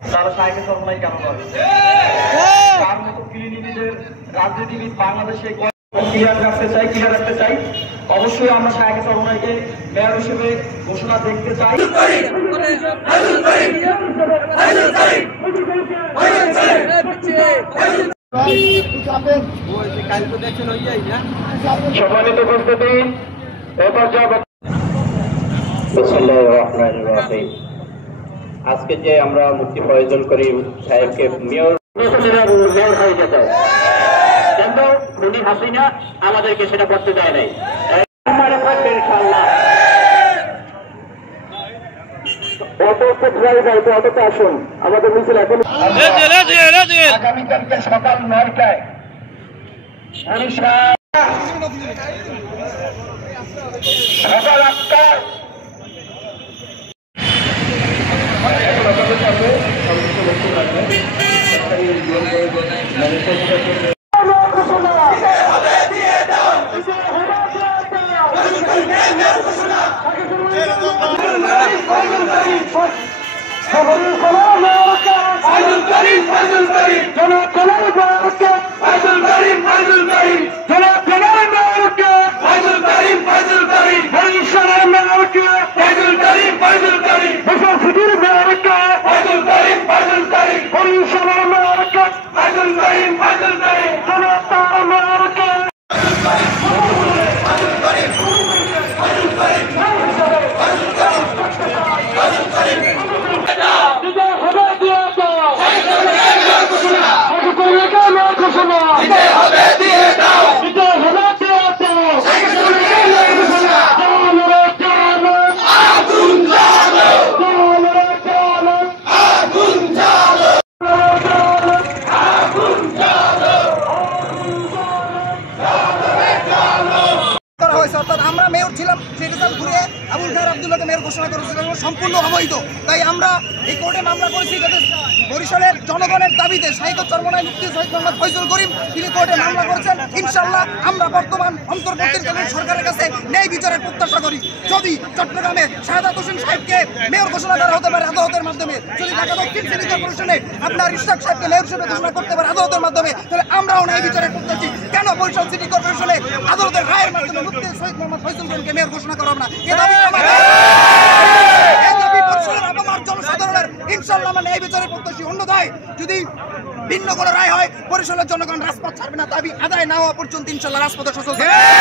তারা সাইকে সর্বনাই কেন করে? তার মতো ক্লিনিকদের রাজনীতিবিদ বাংলাদেশে ক্লিয়ার রাখতে চাই। অবশ্যই আমরা সাইকে সর্বনাইকে মেয়র হিসেবে ঘোষণা দেখতে চাই। সম্মানিত উপস্থিতি, আজকে যে আমরা মুফতি ফয়জুল করিম সাহেবকে মেয়র হয়ে যেতে, কিন্তু খুনি হাসিনা আমাদেরকে সেটা করতে দেয় নাই। আসুন আমাদের মিছিল এখন আগামীকালকে সকাল 9টায় সকাল 8টায় আমরা মেয়র ছিলাম, ঘুরে আবুল খায়ের আব্দুল্লাহকে মেয়র ঘোষণা করেছিলাম, সম্পূর্ণ অবৈধ। তাই আমরা এই কোর্টে মামলা করেছি যাতে বরিশালের জনগণের দাবিতে সাহিত্য চরমনায় মুফতি শহীদ মোহাম্মদ ফয়জুল করিম তিনি কোর্টে মামলা করেছেন। ইনশাআল্লাহ আমরা বর্তমান অন্তর্বর্তীকালীন সরকারের কাছে ন্যায় বিচারের প্রত্যাশা করি। যদি চট্টগ্রামে শাহাদাত হোসেন সাহেবকে মেয়র ঘোষণা করা হতে পারে আদালতের মাধ্যমে, যদি ঢাকা দক্ষিণ সিটি কর্পোরেশনে আপনার ইশতাক সাহেবকে মেয়র হিসেবে ঘোষণা করতে পারে আদালতের মাধ্যমে, তাহলে আমরাও ন্যায় বিচারের প্রত্যাশী। কেন বরিশাল সিটি কর্পোরেশনে আদালতের রায়ের মাধ্যমে মুফতি শহীদ মোহাম্মদ ফয়জুল করিমকে মেয়র ঘোষণা করা হবে না? জনসাধারণের ইনশাআল্লাহ আমরা ন্যায় বিচারের প্রত্যাশী। অন্যথায় যদি ভিন্ন কোনো রায় হয় বরিশালের জনগণ রাজপথ ছাড়বে না, দাবি আদায় না হওয়া পর্যন্ত ইনশাআল্লাহ রাজপথে সচল থাকবে।